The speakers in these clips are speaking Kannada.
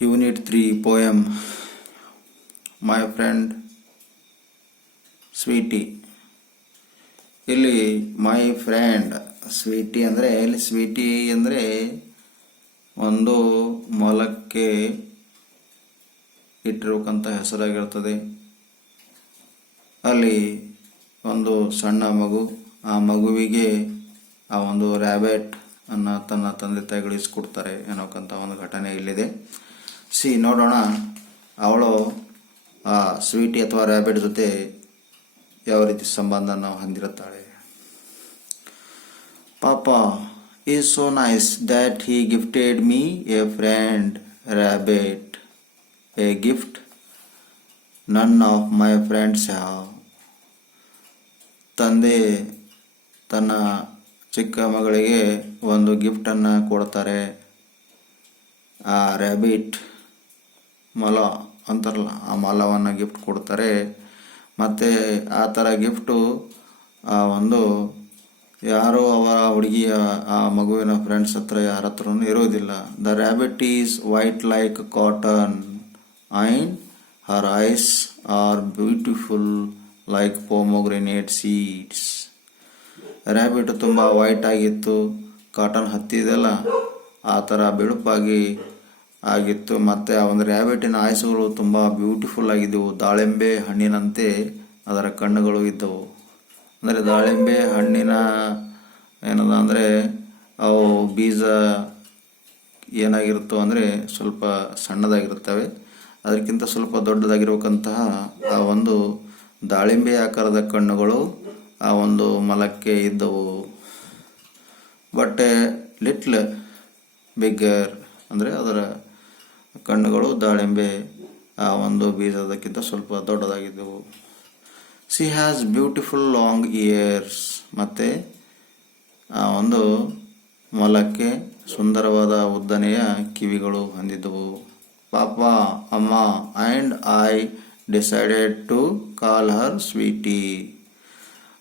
Unit 3 poem My Friend Sweetie. ಇಲ್ಲಿ ಮೈ ಫ್ರೆಂಡ್ ಸ್ವೀಟಿ ಅಂದರೆ ಇಲ್ಲಿ ಸ್ವೀಟಿ ಅಂದರೆ ಒಂದು ಮೊಲಕ್ಕೆ ಇಟ್ಟಿರಬೇಕಂತ ಹೆಸರಾಗಿರ್ತದೆ. ಅಲ್ಲಿ ಒಂದು ಸಣ್ಣ ಮಗು, ಆ ಮಗುವಿಗೆ ಆ ಒಂದು ರ್ಯಾಬಿಟ್ ಅನ್ನು ತನ್ನ ತಂದೆ ತಾಯಿಗಳು ಇಸ್ಕೊಡ್ತಾರೆ ಅನ್ನೋಕ್ಕಂಥ ಒಂದು ಘಟನೆ ಇಲ್ಲಿದೆ. ನೋಡೋಣ ಅವಳು ಆ ಸ್ವೀಟಿ ಅಥವಾ ರ್ಯಾಬಿಟ್ ಜೊತೆ ಯಾವ ರೀತಿ ಸಂಬಂಧ ನಾವು ಹೊಂದಿರುತ್ತಾಳೆ. ಪಾಪಾ is so nice that he gifted me A friend rabbit, A gift none of my friends have. ತಂದೆ ತನ್ನ ಚಿಕ್ಕ ಮಗಳಿಗೆ ಒಂದು ಗಿಫ್ಟನ್ನು ಕೊಡ್ತಾರೆ. ಆ ರ್ಯಾಬಿಟ್ ಮೊಲ ಅಂತಾರಲ್ಲ, ಆ ಮೊಲವನ್ನು ಗಿಫ್ಟ್ ಕೊಡ್ತಾರೆ. ಮತ್ತು ಆ ಥರ ಗಿಫ್ಟು ಆ ಒಂದು ಯಾರೋ ಅವರ ಹುಡುಗಿಯ ಆ ಮಗುವಿನ ಫ್ರೆಂಡ್ಸ್ ಹತ್ರ ಯಾರ ಹತ್ರನೂ ಇರೋದಿಲ್ಲ. The rabbit is white like cotton and her eyes are beautiful like pomegranate seeds. Rabbit ತುಂಬ ವೈಟ್ ಆಗಿತ್ತು, ಕಾಟನ್ ಹತ್ತಿದೆಲ್ಲ ಆ ಥರ ಬಿಳುಪಾಗಿ ಆಗಿತ್ತು. ಮತ್ತು ಆ ಒಂದು ರ್ಯಾಬಿಟಿನ ಆಯಸ್ಸುಗಳು ತುಂಬ ಬ್ಯೂಟಿಫುಲ್ ಆಗಿದ್ದವು. ದಾಳಿಂಬೆ ಹಣ್ಣಿನಂತೆ ಅದರ ಕಣ್ಣುಗಳು ಇದ್ದವು. ಅಂದರೆ ದಾಳಿಂಬೆ ಹಣ್ಣಿನ ಏನದ ಅಂದರೆ ಅವು ಬೀಜ ಏನಾಗಿರುತ್ತೋ ಅಂದರೆ ಸ್ವಲ್ಪ ಸಣ್ಣದಾಗಿರುತ್ತವೆ. ಅದಕ್ಕಿಂತ ಸ್ವಲ್ಪ ದೊಡ್ಡದಾಗಿರ್ಬೇಕಂತಹ ಆ ಒಂದು ದಾಳಿಂಬೆ ಆಕಾರದ ಕಣ್ಣುಗಳು ಆ ಒಂದು ಮೊಲಕ್ಕೆ ಇದ್ದವು. ಬಟ್ ಲಿಟ್ಲ್ ಬಿಗ್ಗರ್ ಅಂದರೆ ಅದರ ಕಣ್ಣುಗಳು ದಾಳಿಂಬೆ ಆ ಒಂದು ಬೀಜದಕ್ಕಿಂತ ಸ್ವಲ್ಪ ದೊಡ್ಡದಾಗಿದ್ದವು. She has beautiful long ears. ಮತ್ತು ಆ ಒಂದು ಮೊಲಕ್ಕೆ ಸುಂದರವಾದ ಉದ್ದನೆಯ ಕಿವಿಗಳು ಹೊಂದಿದ್ದವು. ಪಾಪಾ, ಅಮ್ಮ and I decided to call her Sweetie.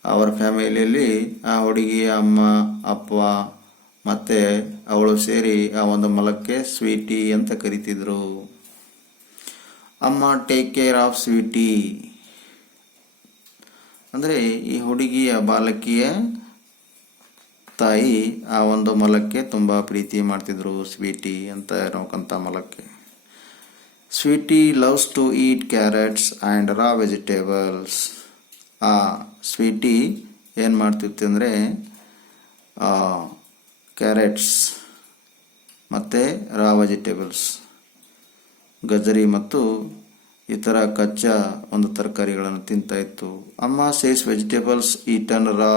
ಅವರ ಫ್ಯಾಮಿಲಿಯಲ್ಲಿ ಆ ಹುಡುಗಿಯ ಅಮ್ಮ, ಅಪ್ಪ ಮತ್ತು ಅವಳು ಸೇರಿ ಆ ಒಂದು ಮೊಲಕ್ಕೆ ಸ್ವೀಟಿ ಅಂತ ಕರಿತಿದ್ರು. ಅಮ್ಮ ಟೇಕ್ ಕೇರ್ ಆಫ್ ಸ್ವೀಟಿ ಅಂದರೆ ಈ ಹುಡುಗಿಯ ಬಾಲಕಿಯ ತಾಯಿ ಆ ಒಂದು ಮೊಲಕ್ಕೆ ತುಂಬ ಪ್ರೀತಿ ಮಾಡ್ತಿದ್ರು. ಸ್ವೀಟಿ ಅಂತ ಇರೋಕಂತ ಮೊಲಕ್ಕೆ. Sweety loves to eat carrots and raw vegetables. ಆ ಸ್ವೀಟಿ ಏನು ಮಾಡ್ತಿತ್ತು ಅಂದರೆ ಕ್ಯಾರೆಟ್ಸ್ ಮತ್ತು ರಾ ವೆಜಿಟೇಬಲ್ಸ್, ಗಜರಿ ಮತ್ತು ಇತರ ಕಚ್ಚಾ ಒಂದು ತರಕಾರಿಗಳನ್ನು ತಿಂತಾ ಇತ್ತು. ಅಮ್ಮ says vegetables eaten raw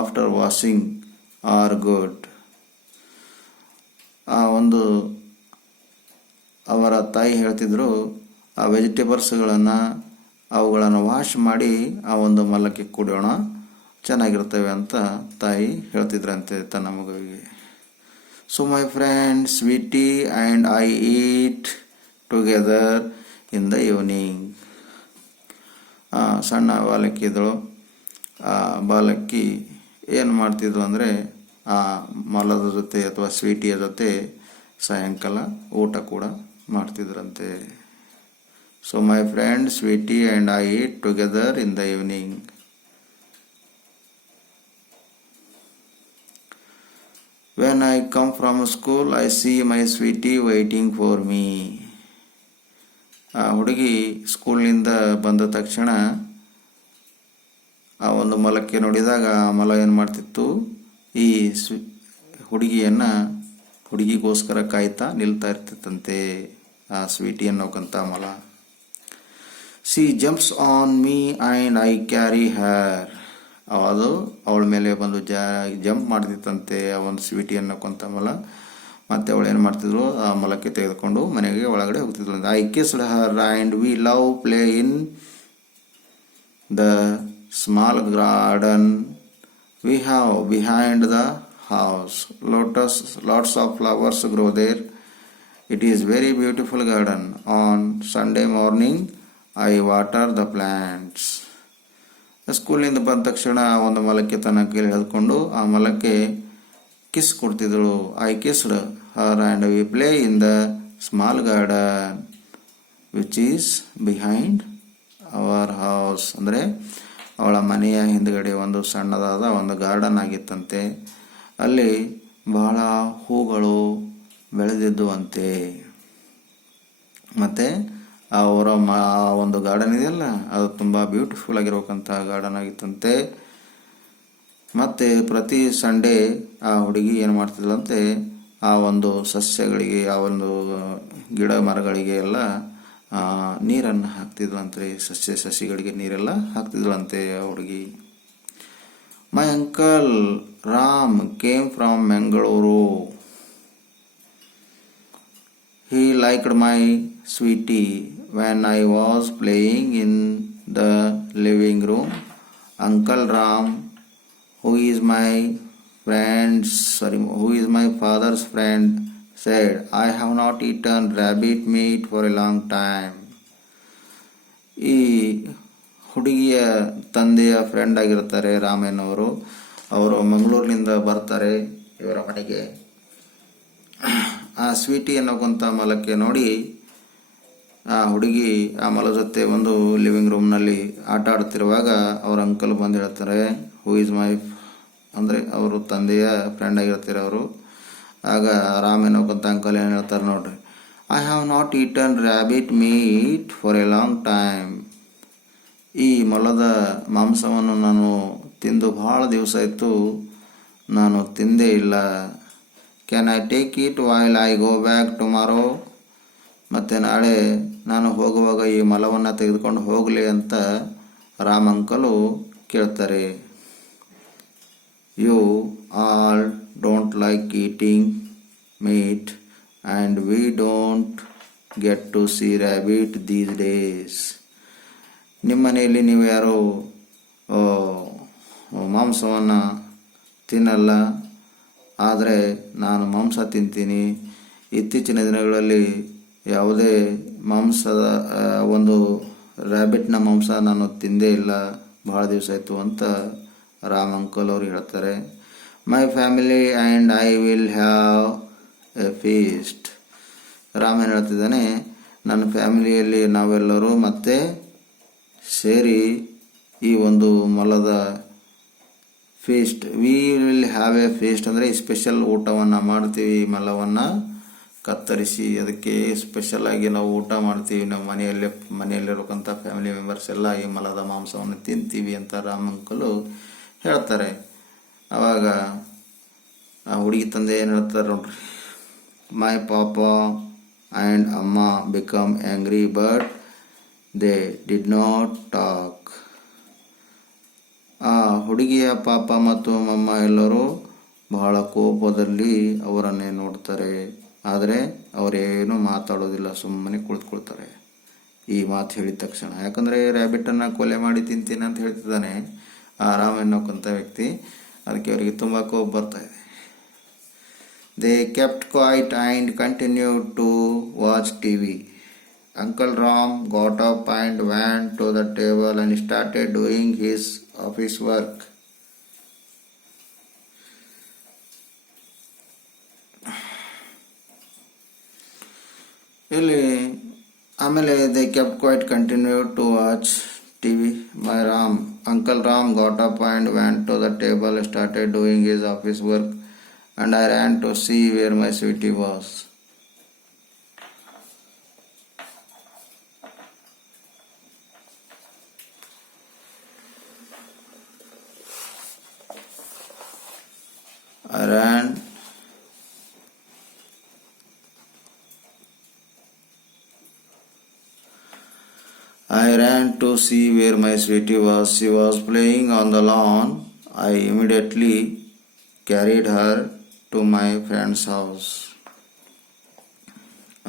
after washing are good. ಆ ಒಂದು ಅವರ ತಾಯಿ ಹೇಳ್ತಿದ್ರು, ಆ ವೆಜಿಟೇಬಲ್ಸ್ಗಳನ್ನು ಅವುಗಳನ್ನು ವಾಶ್ ಮಾಡಿ ಆ ಒಂದು ಮೊಲಕ್ಕೆ ಕೊಡೋಣ, ಚೆನ್ನಾಗಿರ್ತವೆ ಅಂತ ತಾಯಿ ಹೇಳ್ತಿದ್ರಂತೆ ತನ್ನ ಮಗುವಿಗೆ. So my friend Sweety and I eat together in the evening. ಸಣ್ಣ ಬಾಲಕಿ ಇದ್ದಳು. ಆ ಬಾಲಕಿ ಏನು ಮಾಡ್ತಿದ್ಳು ಅಂದರೆ ಆ ಮೊಲದ ಜೊತೆ ಅಥವಾ ಸ್ವೀಟಿಯ ಜೊತೆ ಸಾಯಂಕಾಲ ಊಟ ಕೂಡ ಮಾಡ್ತಿದ್ರಂತೆ. So my friend Sweety and I eat together in the evening. When I come from school, I see my sweetie waiting for me. ಆ ಹುಡುಗಿ ಸ್ಕೂಲ್ನಿಂದ ಬಂದ ತಕ್ಷಣ ಆ ಒಂದು ಮೊಲಕ್ಕೆ ನೋಡಿದಾಗ ಆ ಮೊಲ ಏನು ಮಾಡ್ತಿತ್ತು, ಈ ಹುಡುಗಿಗೋಸ್ಕರ ಕಾಯ್ತಾ ನಿಲ್ತಾ ಇರ್ತಿತ್ತಂತೆ ಆ ಸ್ವೀಟಿ ಅನ್ನೋಕಂತ ಮೊಲ. She jumps on me and I carry her. ಅದು ಅವಳ ಮೇಲೆ ಬಂದು ಜಂಪ್ ಮಾಡ್ತಿತ್ತಂತೆ ಆ ಒಂದು ಸ್ವೀಟಿ ಅನ್ನೋಕ್ಕಂತ ಮೊಲ. ಮತ್ತು ಅವಳು ಏನು ಮಾಡ್ತಿದ್ರು, ಆ ಮೊಲಕ್ಕೆ ತೆಗೆದುಕೊಂಡು ಮನೆಗೆ ಒಳಗಡೆ ಹೋಗ್ತಿದ್ರು. I kissed her and we love play in the small garden we have behind the house. Lots of flowers grow there. It is very beautiful garden. On Sunday morning I water the plants. ಸ್ಕೂಲಿನಿಂದ ಬಂದ ತಕ್ಷಣ ಒಂದು ಮೊಲಕ್ಕೆ ತನ್ನ ಕೈಲಿ ಎಳೆದುಕೊಂಡು ಆ ಮೊಲಕ್ಕೆ ಕಿಸ್ ಕೊಡ್ತಿದ್ದಳು. I kissed her and we play in the small garden which is behind our house. ಅಂದರೆ ಅವಳ ಮನೆಯ ಹಿಂದ್ಗಡೆ ಒಂದು ಸಣ್ಣದಾದ ಒಂದು ಗಾರ್ಡನ್ ಆಗಿತ್ತಂತೆ. ಅಲ್ಲಿ ಬಹಳ ಹೂಗಳು ಬೆಳೆದಿದ್ದುವಂತೆ. ಮತ್ತು ಅವರ ಒಂದು ಗಾರ್ಡನ್ ಇದೆಯಲ್ಲ, ಅದು ತುಂಬ ಬ್ಯೂಟಿಫುಲ್ ಆಗಿರ್ಬೇಕಂತ ಗಾರ್ಡನ್ ಆಗಿತ್ತಂತೆ. ಮತ್ತು ಪ್ರತಿ ಸಂಡೇ ಆ ಹುಡುಗಿ ಏನು ಮಾಡ್ತಿದ್ಲಂತೆ, ಆ ಒಂದು ಸಸ್ಯಗಳಿಗೆ, ಆ ಒಂದು ಗಿಡ ಮರಗಳಿಗೆ ಎಲ್ಲ ನೀರನ್ನು ಹಾಕ್ತಿದ್ಲಂತೆ. ಸಸಿಗಳಿಗೆ ನೀರೆಲ್ಲ ಹಾಕ್ತಿದ್ಲಂತೆ ಆ ಹುಡುಗಿ. My uncle Ram came from Mangaluru. He liked my sweetie when I was playing in the living room. Uncle Ram, who is my father's friend, said, I have not eaten rabbit meat for a long time. ಈ ಹುಡುಗಿಯ ತಂದೆಯ ಫ್ರೆಂಡ್ ಆಗಿರ್ತಾರೆ ರಾಮನ್ ಅವರು. ಅವರು ಮಂಗಳೂರಿನಿಂದ ಬರ್ತಾರೆ ಇವರ ಮನೆಗೆ. ಆ ಸ್ವೀಟಿ ಅನ್ನೋಕ್ಕಂಥ ಮೊಲಕ್ಕೆ ನೋಡಿ ಆ ಹುಡುಗಿ ಆ ಮೊಲ ಜೊತೆ ಒಂದು ಲಿವಿಂಗ್ ರೂಮ್ನಲ್ಲಿ ಆಟ ಆಡ್ತಿರುವಾಗ ಅವ್ರ ಅಂಕಲ್ ಬಂದು ಹೇಳ್ತಾರೆ, ಹೂ ಈಸ್ ಮೈ, ಅಂದರೆ ಅವರು ತಂದೆಯ ಫ್ರೆಂಡ್ ಆಗಿರ್ತಾರೆ ಅವರು. ಆಗ ರಾಮ್ ಅನ್ನೋಕ್ಕಂಥ ಅಂಕಲ್ ಏನು ಹೇಳ್ತಾರೆ ನೋಡ್ರಿ, I have not eaten rabbit meet for A long time. ಈ ಮೊಲದ ಮಾಂಸವನ್ನು ನಾನು ತಿಂದು ಭಾಳ ದಿವಸ ಆಯಿತು, ನಾನು ತಿಂದೇ ಇಲ್ಲ. Can I take it while I go back tomorrow. ಮತ್ತು ನಾಳೆ ನಾನು ಹೋಗುವಾಗ ಈ ಮೊಲವನ್ನು ತೆಗೆದುಕೊಂಡು ಹೋಗಲಿ ಅಂತ ರಾಮ್ ಅಂಕಲು ಕೇಳ್ತಾರೆ. You all don't like eating meat and we don't get to see rabbit these days. ನಿಮ್ಮ ಮನೆಯಲ್ಲಿ ನೀವು ಯಾರು ಮಾಂಸವನ್ನು ತಿನ್ನಲ್ಲ, ಆದರೆ ನಾನು ಮಾಂಸ ತಿಂತೀನಿ. ಇತ್ತೀಚಿನ ದಿನಗಳಲ್ಲಿ ಯಾವುದೇ ಮಾಂಸದ ಒಂದು ರ್ಯಾಬಿಟ್ನ ಮಾಂಸ ನಾನು ತಿಂದೇ ಇಲ್ಲ, ಭಾಳ ದಿವಸ ಆಯಿತು ಅಂತ ರಾಮ್ ಅಂಕಲ್ ಅವರು ಹೇಳ್ತಾರೆ. My family and I will have A feast. Ram ಏನು ಹೇಳ್ತಿದ್ದಾನೆ, ನನ್ನ ಫ್ಯಾಮಿಲಿಯಲ್ಲಿ ನಾವೆಲ್ಲರೂ ಮತ್ತೆ ಸೇರಿ ಈ ಒಂದು ಮೊಲದ feast, we will have A feast ಅಂದರೆ ಸ್ಪೆಷಲ್ ಊಟವನ್ನು ಮಾಡ್ತೀವಿ. ಮೊಲವನ್ನು ಕತ್ತರಿಸಿ ಅದಕ್ಕೆ ಸ್ಪೆಷಲಾಗಿ ನಾವು ಊಟ ಮಾಡ್ತೀವಿ. ನಮ್ಮ ಮನೆಯಲ್ಲಿರೋಕ್ಕಂಥ ಫ್ಯಾಮಿಲಿ ಮೆಂಬರ್ಸ್ ಎಲ್ಲ ಈ ಮೊಲದ ಮಾಂಸವನ್ನು ತಿಂತೀವಿ ಅಂತ ರಾಮ್ ಅಂಕಲು ಹೇಳ್ತಾರೆ. ಆವಾಗ ಆ ಹುಡುಗಿ ತಂದೆ ಏನು ಹೇಳ್ತಾರೆ ನೋಡ್ರಿ, ಮೈ ಪಾಪ ಆ್ಯಂಡ್ ಅಮ್ಮ become angry but they did not talk. ಆ ಹುಡುಗಿಯ ಪಾಪ ಮತ್ತು ಮಮ್ಮ ಎಲ್ಲರೂ ಬಹಳ ಕೋಪದಲ್ಲಿ ಅವರನ್ನೇ ನೋಡ್ತಾರೆ, ಆದರೆ ಅವರೇನು ಮಾತಾಡೋದಿಲ್ಲ, ಸುಮ್ಮನೆ ಕುಳಿತುಕೊಳ್ತಾರೆ ಈ ಮಾತು ಹೇಳಿದ ತಕ್ಷಣ. ಯಾಕಂದರೆ ರ್ಯಾಬಿಟನ್ನು ಕೊಲೆ ಮಾಡಿ ತಿಂತೀನಿ ಅಂತ ಹೇಳ್ತಿದ್ದಾನೆ ಆ ರಾಮ್ ಎನ್ನೋಕ್ಕಂಥ ವ್ಯಕ್ತಿ. ಅದಕ್ಕೆ ಅವರಿಗೆ ತುಂಬ ಕೋಪ ಬರ್ತಾ ಇದೆ. They kept quiet and continued to watch TV. Uncle Ram got up and went to the table and started doing his office work. ಇಲ್ಲಿ ಆಮೇಲೆ they kept quiet continued to watch TV. Uncle Ram got up and went to the table and started doing his office work, and I ran to see where my sweetie was. I ran to see where my sweetie was. She was playing on the lawn. I immediately carried her to my friend's house.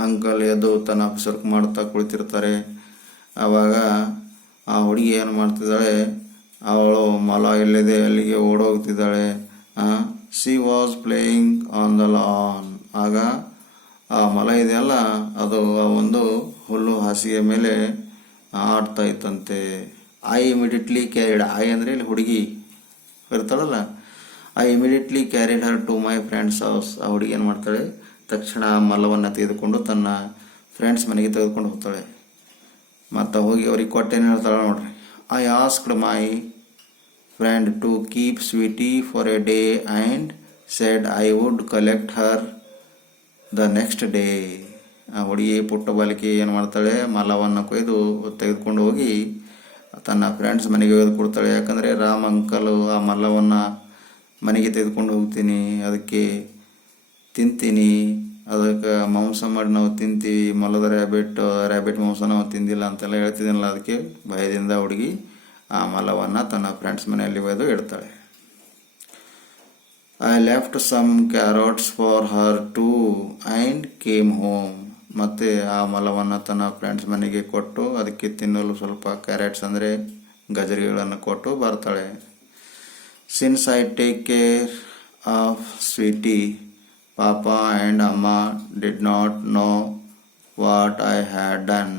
Uncle ಎದ್ದು ತನ್ನ ಅಪ್ಸರ್ಕ್ ಮಾಡ್ತಾ ಕುಳಿತಿರ್ತಾರೆ. ಆವಾಗ ಆ ಹುಡುಗಿ ಏನು ಮಾಡ್ತಿದ್ದಾಳೆ, ಅವಳು ಮೊಲ ಎಲ್ಲಿದೆ ಅಲ್ಲಿಗೆ ಓಡೋಗ್ತಿದ್ದಾಳೆ. She was playing on the lawn. ಆಗ ಆ ಮೊಲ ಇದೆಯಲ್ಲ, ಅದು ಒಂದು ಹುಲ್ಲು ಹಾಸಿಗೆ ಮೇಲೆ ಆಡ್ತಾ ಇತ್ತಂತೆ. ಐ ಇಮಿಡಿಯೇಟ್ಲಿ ಕ್ಯಾರಿಡ್, ಐ ಅಂದರೆ ಇಲ್ಲಿ ಹುಡುಗಿ ಇರ್ತಾಳಲ್ಲ, I immediately carried her to my friend's house. ಆ ಹುಡುಗಿ ಏನು ಮಾಡ್ತಾಳೆ, ತಕ್ಷಣ ಮಲ್ಲವನ್ನು ತೆಗೆದುಕೊಂಡು ತನ್ನ ಫ್ರೆಂಡ್ಸ್ ಮನೆಗೆ ತೆಗೆದುಕೊಂಡು ಹೋಗ್ತಾಳೆ. ಮತ್ತು ಹೋಗಿ ಅವ್ರಿಗೆ ಕೊಟ್ಟೇನು ಹೇಳ್ತಾಳೆ ನೋಡ್ರಿ. I asked my friend to keep Sweetie for a day and said I would collect her the next day. ಆ ಹುಡುಗಿ ಪುಟ್ಟ ಬಾಲಿಕೆ ಏನು ಮಾಡ್ತಾಳೆ, ಮಲ್ಲವನ್ನು ಕೊಯ್ದು ತೆಗೆದುಕೊಂಡು ಹೋಗಿ ತನ್ನ ಫ್ರೆಂಡ್ಸ್ ಮನೆಗೆ ಒಯ್ದು ಕೊಡ್ತಾಳೆ. ಯಾಕಂದರೆ ರಾಮ್ ಅಂಕಲು ಆ ಮಲ್ಲವನ್ನು ಮನೆಗೆ ತೆಗೆದುಕೊಂಡು ಹೋಗ್ತೀನಿ, ಅದಕ್ಕೆ ತಿಂತೀನಿ, ಅದಕ್ಕೆ ಮಾಂಸ ಮಾಡಿ ನಾವು ತಿಂತೀವಿ, ಮೊಲದ ರ್ಯಾಬಿಟ್ ಮಾಂಸ ನಾವು ತಿಂದಿಲ್ಲ ಅಂತೆಲ್ಲ ಹೇಳ್ತಿದ್ದೀನಲ್ಲ, ಅದಕ್ಕೆ ಭಯದಿಂದ ಹುಡುಗಿ ಆ ಮಲ್ಲವನ್ನು ತನ್ನ ಫ್ರೆಂಡ್ಸ್ ಮನೆಯಲ್ಲಿ ಒಯ್ದು ಇಡ್ತಾಳೆ. I left some carrots for her too and came home. ಮತ್ತು ಆ ಮಲ್ಲವನ್ನು ತನ್ನ ಫ್ರೆಂಡ್ಸ್ ಮನೆಗೆ ಕೊಟ್ಟು ಅದಕ್ಕೆ ತಿನ್ನಲು ಸ್ವಲ್ಪ ಕ್ಯಾರೆಟ್ಸ್ ಅಂದರೆ ಗಜರಿಗಳನ್ನು ಕೊಟ್ಟು ಬರ್ತಾಳೆ. Since I take care of Sweety, papa and ಅಮ್ಮ did not know what I had done.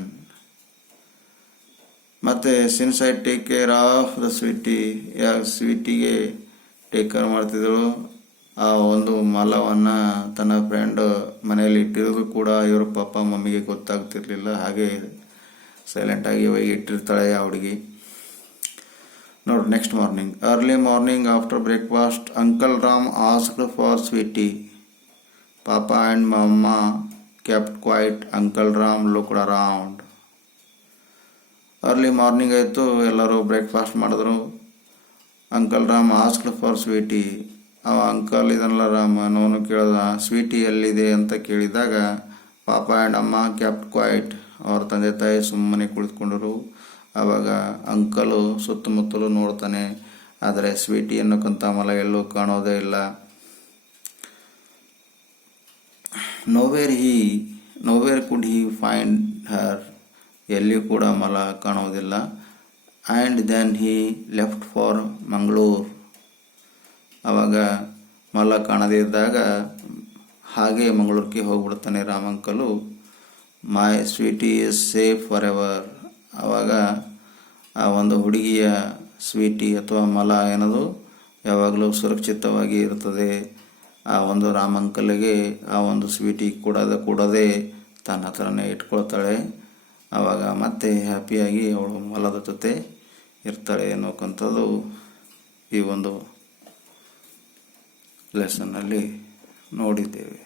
ಮತ್ತು since I take care of the Sweety, ಸ್ವೀಟಿಗೆ ಟೇಕ್ ಕೇರ್ ಮಾಡ್ತಿದ್ದಳು. ಆ ಒಂದು ಮಲ್ಲವನ್ನು ತನ್ನ ಫ್ರೆಂಡ್ ಮನೆಯಲ್ಲಿ ಇಟ್ಟಿರೋದು ಕೂಡ ಇವರು ಪಾಪ ಮಮ್ಮಿಗೆ ಗೊತ್ತಾಗ್ತಿರ್ಲಿಲ್ಲ. ಹಾಗೆ ಸೈಲೆಂಟಾಗಿ ಹೋಗಿ ಇಟ್ಟಿರ್ತಾಳೆ ಆ ಹುಡುಗಿ. ನೋಡಿ next morning. Early morning after breakfast uncle Ram asked for Sweetie. Papa and mamma kept quiet. Uncle Ram looked around. Early morning ಆಯಿತು, ಎಲ್ಲರೂ ಬ್ರೇಕ್ಫಾಸ್ಟ್ ಮಾಡಿದ್ರು. Uncle Ram asked for Sweetie. ಅವ ಅಂಕಲ್ ಇದನ್ನಲ್ಲ ರಾಮ, ಅವನು ಕೇಳಿದ ಸ್ವೀಟಿ ಎಲ್ಲಿದೆ ಅಂತ ಕೇಳಿದಾಗ ಪಾಪ ಆ್ಯಂಡ್ ಅಮ್ಮ ಕ್ಯಾಪ್ಟ್ ಕ್ವೈಟ್, ಅವ್ರ ತಂದೆ ತಾಯಿ ಸುಮ್ಮನೆ ಕುಳಿತುಕೊಂಡರು. ಆವಾಗ ಅಂಕಲು ಸುತ್ತಮುತ್ತಲು ನೋಡ್ತಾನೆ, ಆದರೆ ಸ್ವೀಟಿ ಅನ್ನೋಕ್ಕಂಥ ಮಲ ಎಲ್ಲೂ ಕಾಣೋದೇ ಇಲ್ಲ. ನೋವೇರ್ ಕುಡ್ ಹಿ ಫೈಂಡ್ ಹರ್, ಎಲ್ಲಿಯೂ ಕೂಡ ಮಲ ಕಾಣೋದಿಲ್ಲ. And then he left for Mangaluru. ಆವಾಗ ಮಲ್ಲ ಕಾಣದೇ ಇದ್ದಾಗ ಹಾಗೆ ಮಂಗಳೂರಿಗೆ ಹೋಗ್ಬಿಡ್ತಾನೆ ರಾಮಂಕಲು. My Sweety is safe forever. ಆವಾಗ ಆ ಒಂದು ಹುಡುಗಿಯ ಸ್ವೀಟಿ ಅಥವಾ ಮಲ ಏನದು ಯಾವಾಗಲೂ ಸುರಕ್ಷಿತವಾಗಿ ಇರ್ತದೆ. ಆ ಒಂದು ರಾಮಂಕಲ್ಗೆ ಆ ಒಂದು ಸ್ವೀಟಿ ಕೂಡದೇ ತನ್ನ ಹತ್ರನೇ ಇಟ್ಕೊಳ್ತಾಳೆ. ಆವಾಗ ಮತ್ತೆ ಹ್ಯಾಪಿಯಾಗಿ ಅವಳು ಮಲದ ಜೊತೆ ಇರ್ತಾಳೆ ಅನ್ನೋಕ್ಕಂಥದ್ದು ಈ ಒಂದು ಲೆಸನ್ನಲ್ಲಿ ನೋಡಿದ್ದೇವೆ.